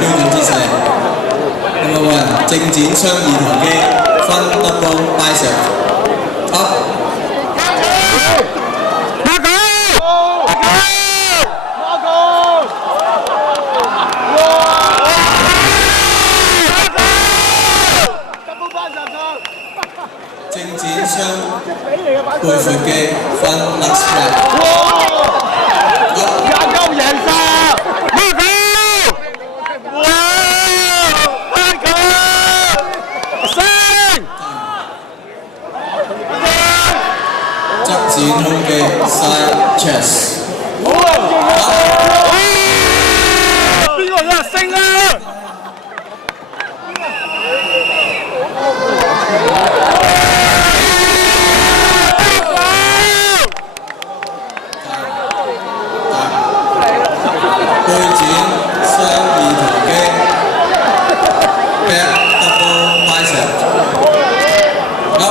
標準姿勢。Number one，正展雙二頭肌，分 double bicep up。正展雙背闊肌，分 leg spread。側展胸肌 side chest。邊個啊？升啊！背展雙二頭肌 back double bicep up。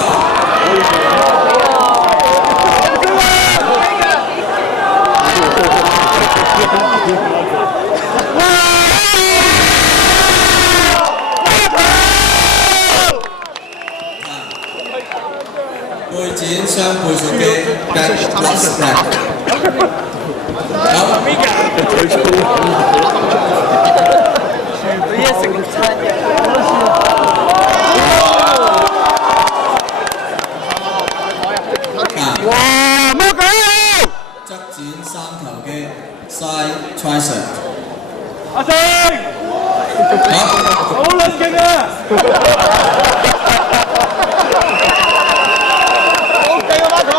背展雙背闊肌 back leg spread up。側展三頭肌 side tricep。阿星，好撚勁啊！好勁啊！馬佢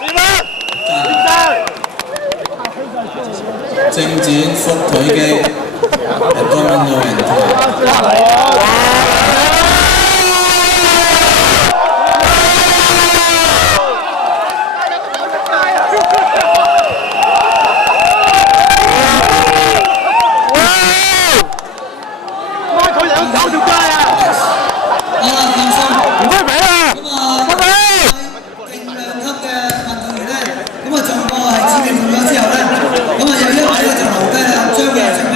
點啊？正展腹腿肌 abdominal and thigh。搞條街啊！放心，唔該俾啊！勁量級嘅運動員咧，咁啊，仲有係指定咗之後咧，咁啊有一位咧就留低啦，將會成為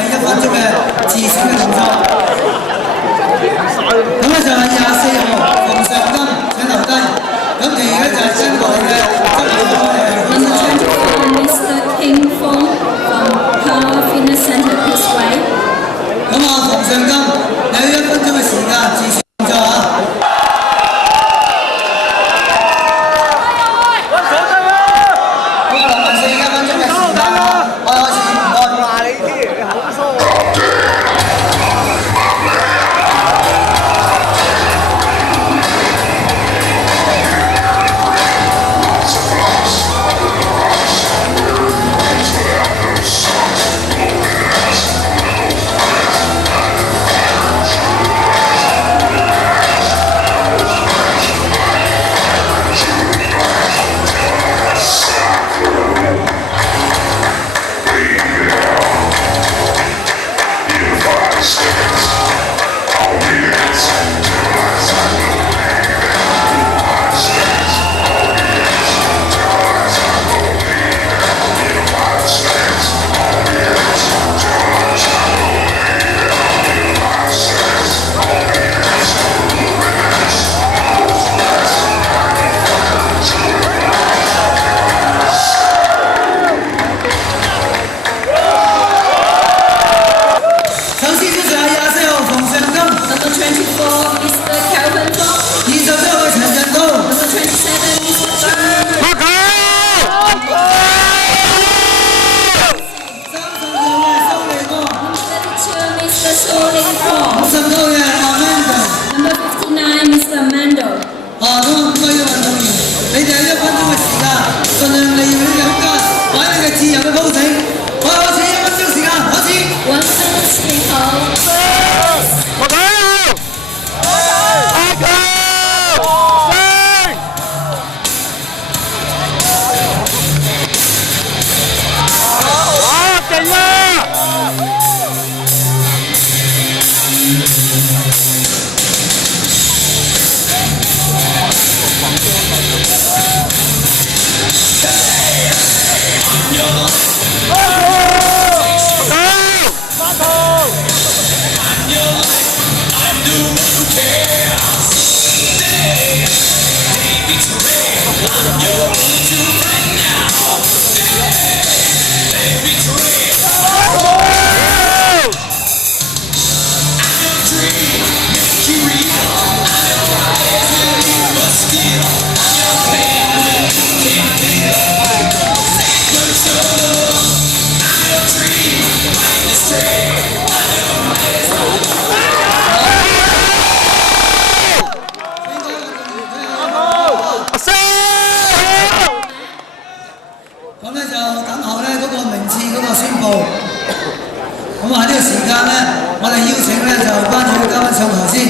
上台先。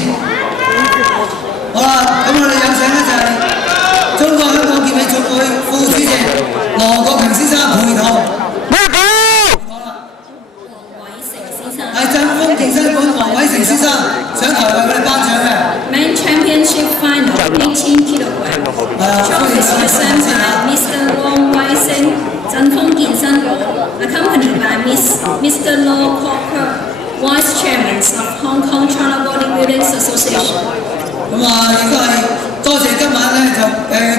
好啦，咁我哋有請咧就係中國香港健美總會副主席羅國平先生陪同。係振豐健身館黃偉成先生上台為佢哋頒獎嘅。Men Championship Final 18 kilogram. Trophies presented by Mr. Long Wai Sing, 振豐健身館 accompanied by Mr. Law Cocker, Vice Chairman of Hong Kong China Bodybuilding Association. 咁啊，亦都係多謝今晚咧就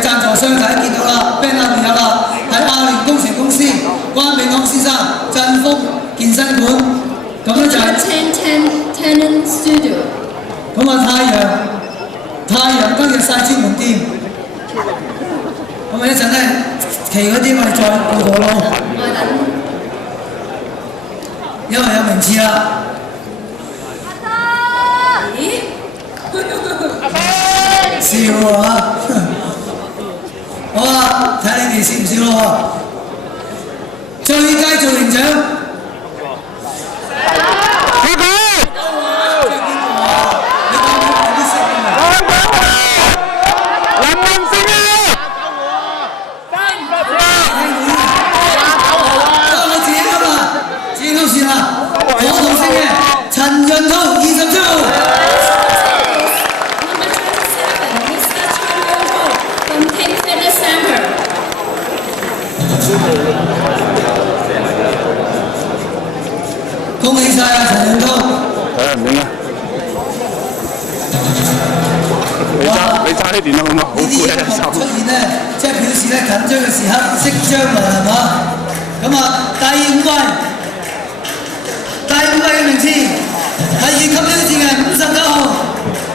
贊助商大家見到啦 ，band 後面有啦，係亞聯工程公司關永安先生，振豐健身館。咁咧就係 Tenant Studio。咁啊，太陽今日曬專門店。咁啊，一陣咧期嗰啲我哋再報道咯。因為有名次啦。笑啊！好啊，睇你哋笑唔笑咯喎！最佳造型獎。陳潤濤27號。From King Fitness Center。恭喜晒啊，陳潤濤！唔明啊！你揸呢電腦好嘛？好攰啊！隻手。出現咧，即係表示咧緊張嘅時刻即將來係嘛？咁啊，第五位嘅名次係二級挑戰嘅59號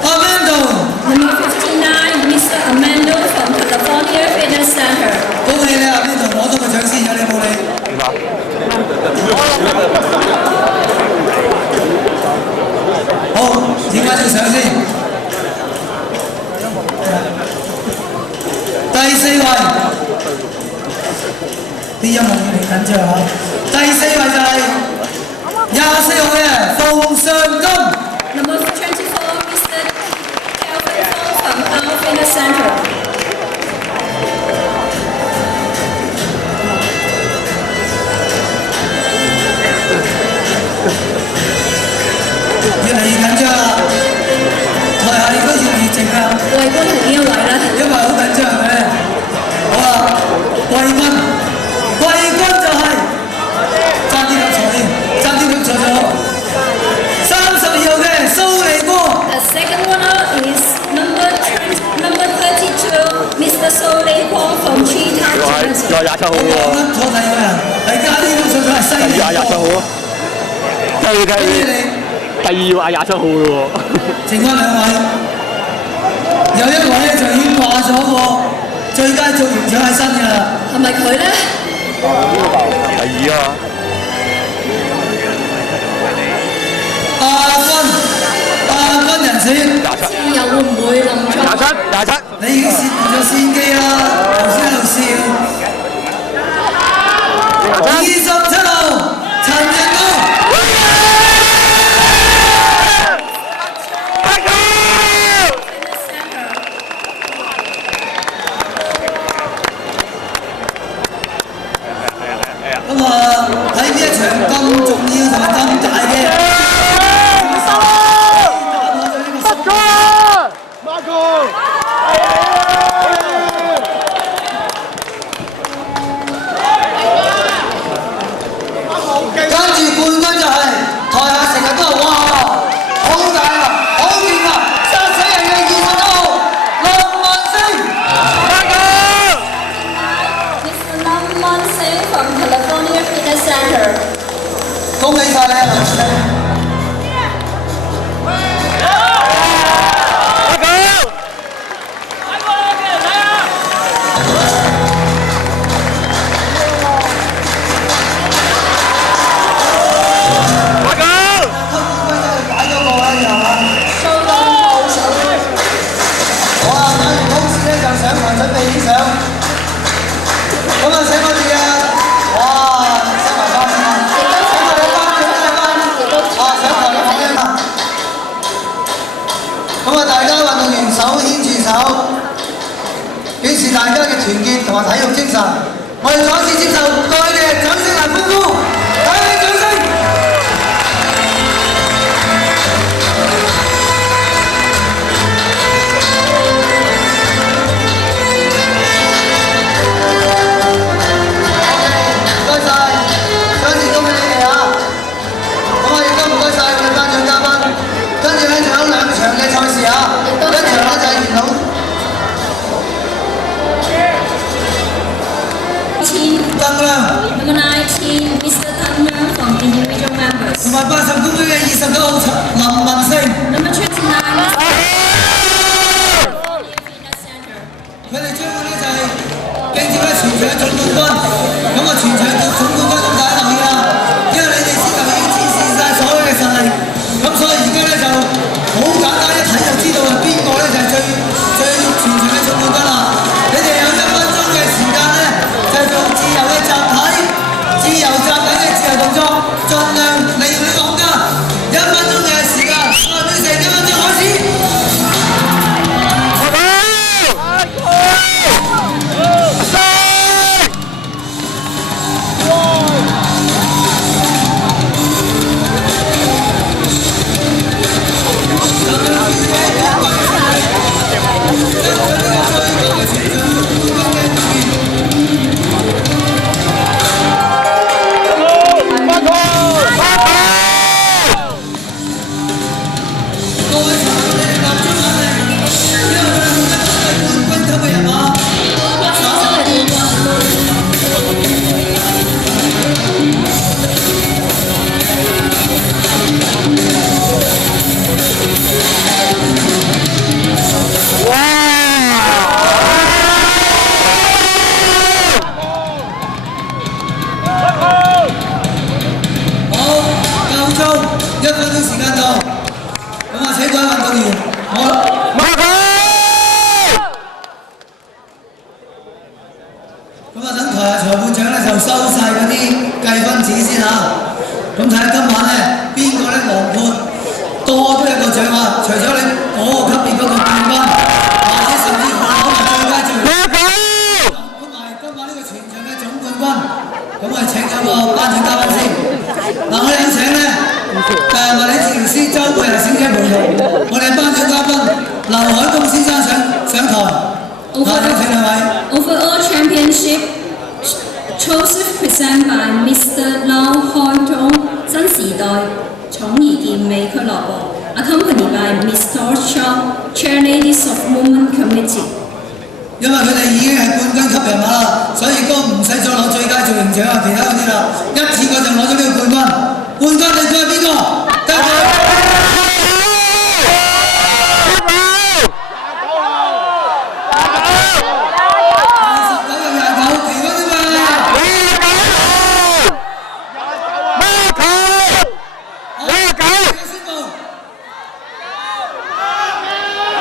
Amando。Number 59, Mr. Amando from California Fitness Center。恭喜你啊 ，Amando 攞到個獎先，有你冇你？好，點解張相先？第四位，啲音樂要你緊張嚇。第四位就係24號嘅馮尚金。Number 24, Mr. Calvin Fong from Our Fitness Center。越嚟越緊張啦，台下應該越嚟越靜啦。季軍係邊一位咧？因為好緊張係咪？好啊，季軍就係爭啲咁錯添，爭啲咁錯咗。32號嘅蘇利波。The second winner is number 32, Mr. Solei Kwong from Cheetah Gymnasium。再27號喎。錯第二個人，係加啲咁錯咗係西利波。27號啊！第二話27號咯喎。剩翻兩位，有一位咧就已經話咗個最佳造型獎喺身㗎啦。係咪佢咧？第二啊！亞軍人選又會唔會冧咗27，你已經攝咗先機啦，頭先喺度笑。27號陳潤濤。咁啊，喺呢一場咁重要同埋咁大嘅。跟住冠軍就係台下成日都話哇，好大啊，好勁啊，殺死人嘅29號林文星。Mr. Lam Man Sing from California Fitness Center。恭喜晒你啊，林星！顯示大家嘅團結同埋體育精神。我哋再一次接受各位嘅掌聲同歡呼，大家嘅掌聲！唔該晒，再一次恭喜你哋啊！咁啊，亦都唔該晒我哋頒獎嘉賓。跟住咧，仲有2場嘅賽事啊，一場咧就係元朗。燈亮。Number 19, Mr. Tan Leung from individual members. 同埋80公里嘅29號林文勝。Number 29, Mr. 佢哋將會咧就係競接咧全場總冠軍。咁啊，全場總冠軍咁大家留意啦，因為你哋先頭已經展示晒所有嘅實力，咁所以而家咧就好簡單一睇就知道係邊個咧就係最全場嘅總冠軍啦。你哋有1分鐘嘅時間咧，就做自由嘅集體、自由集體嘅自由動作，盡量利用呢個空間。1分鐘嘅時間，我哋成1分鐘開始。1分鐘時間到，咁啊請各位運動員，咁啊等台下裁判長咧就收晒嗰啲計分紙先嚇，咁睇下今晚咧邊個咧黃判多都一個獎啊！除咗你嗰個級別嗰個冠軍，或者甚至乎攞埋最佳獎，攞埋今晚呢個全場嘅總冠軍，咁我哋請咗個頒獎嘉賓先。嗱，我哋有請咧。物理治療師周佩霞小姐陪同，我哋頒獎嘉賓劉海東先生上台。有請兩位。Overall championship chosen present by Mr. Lau Hoi Tong 新時代寵兒健美俱樂部 ，accompanied by Miss Torch Cheerleaders of Movement Committee。因為佢哋已經係冠軍級人物啦，所以都唔使再攞最佳造型獎啊，其他嗰啲啦，一次過就攞咗呢個冠軍。冠軍你估係邊個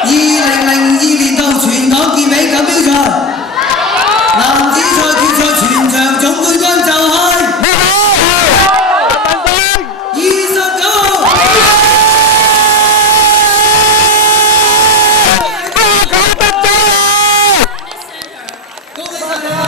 ？2002年度全港健美錦標賽男子賽決賽全場總冠軍就係29號。恭喜晒你啊！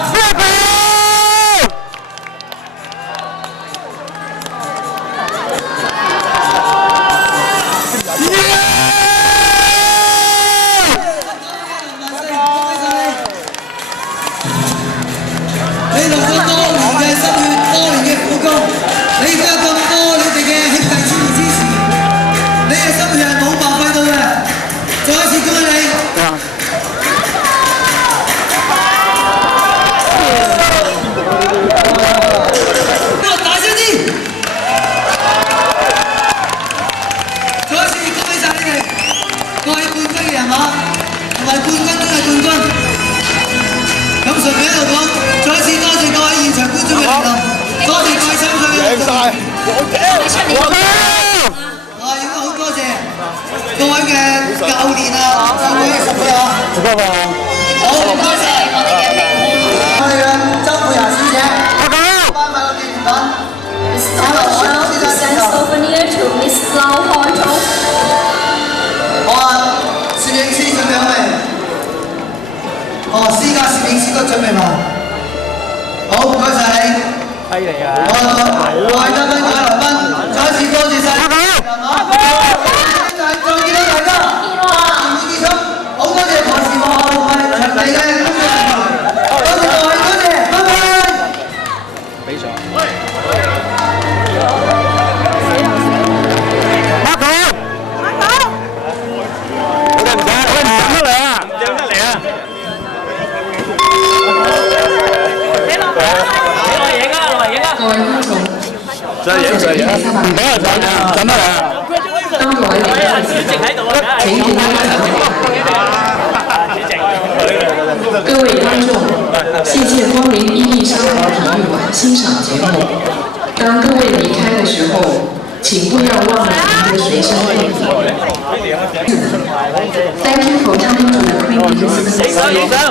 你落咗多年嘅心血，多年嘅苦功，你而家咁多你哋嘅兄弟姊妹支持，你嘅心血係冇白費到嘅。再一次恭喜你！大聲啲！再一次恭喜晒你哋，各位冠軍嘅人馬同埋冠軍中嘅冠軍。咁順便喺度講，再一次多謝各位現場觀眾嘅嚟臨，多謝各位參賽嘅運動員。亦都好多謝各位嘅教練啊，各位嘅朋友。好，唔該晒我哋嘅周佩霞小姐，頒發個紀念品。Send souvenir to Miss Lau Hoi Tong。好啊，攝影師準備好未？哦，私家攝影師都準備埋。好，唔該晒你。犀利啊！各位嘉賓、各位來賓，再一次多謝晒。再見到大家，言語結束，好多謝台視幕後同埋場地嘅工作人員，多謝各位，多謝，拜拜。比賽。再影，唔俾人睇啊！怎麼樣？當各位嚟賓請注意各位觀眾，謝謝光臨111上海體育館欣賞節目。當各位離開的時候，請不要忘了您的隨身物品。Thank you for coming to the Queen Elizabeth Stadium.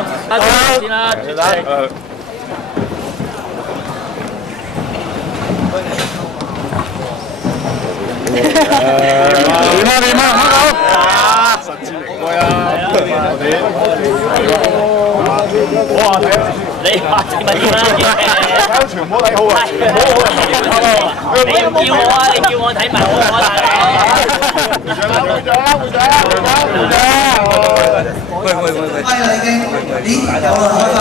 點啊，香港！實戰力貴啊！哇！你話點啊？全部睇好啊！你叫我啊！你叫我睇埋我喂，已經，咦，有啦，開發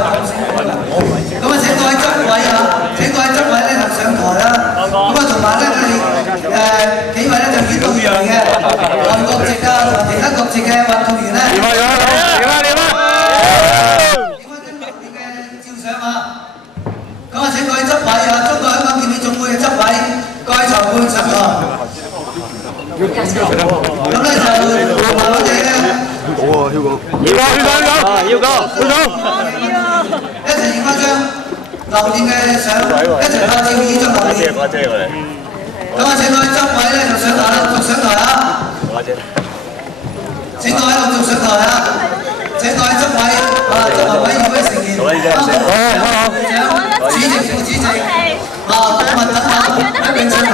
咁啊，請各位執位啊，請各位執位咧就上台啦。咁啊，同埋咧，我哋幾位咧就運動員嚟嘅，外國籍啊同埋其他國籍嘅運動員咧。點啊！影翻張特別嘅照相啊！咁啊，請各位執位啊，中國香港劍擊總會嘅執位，各位裁判上台。咁咧就同埋我哋咧。好啊，曉哥。曉哥。一齊影翻張留念嘅相，一齊拍照呢張留念。咁啊，請各位執位咧就上台啦，陸續上台啊！請各位陸續上台啊！請各位執位啊，執行委員會成員，會長、主席、副主席啊，顧問等等一並上台。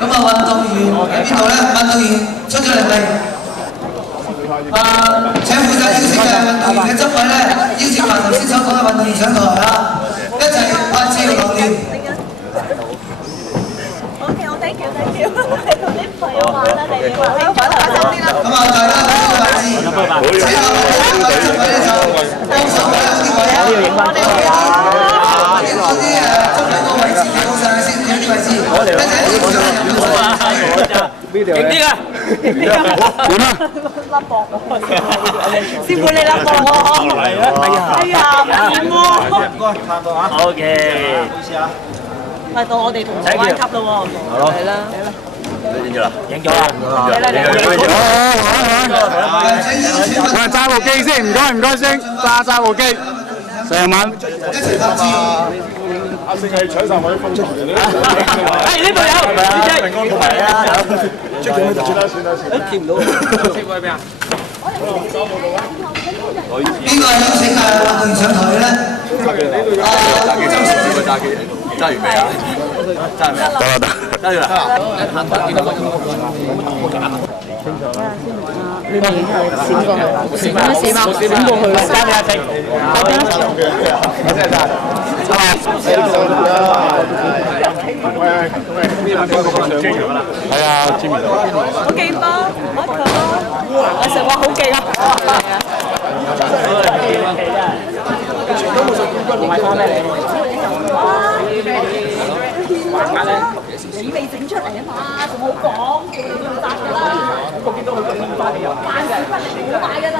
咁啊，運動員喺邊度咧？運動員出咗嚟未？請負責邀請嘅運動員嘅執位咧，邀請埋頭先所講嘅運動員上台啊！一齊拍照留念。OK，thank you。同啲朋友玩啦，你話你擺頭先啦。咁啊，大家喺呢個位置，請各位執位咧就幫手喺呢啲位啊。影嗰啲執位個位置企好晒先，影啲位置。我哋勁啲啊！點啊？甩膊師傅你甩膊喎！哎呀，唔掂喎！撐到啊 ！OK。好試下。喂，到我哋同台灣級咯喎。係啦。影咗啦。影咗啦。嚟揸部機先，唔該先，揸部機。成晚一齊拍照。阿星係搶晒我啲風出嚟啦！係呢度有，明哥係啊，出鏡算啦，見唔到，師傅喺邊啊？邊個邀請運動員上台咧？揸完未啊？揸未啊？得啦，呢邊閃過去，閃過去，揸你阿星，係啊，知唔知？好勁噃，我成日話好勁啊！都冇上冠軍，買翻咩嚟？你未整出嚟啊嘛，仲好講，仲要賺㗎啦！我見到佢咁快，萬事不離好快㗎啦！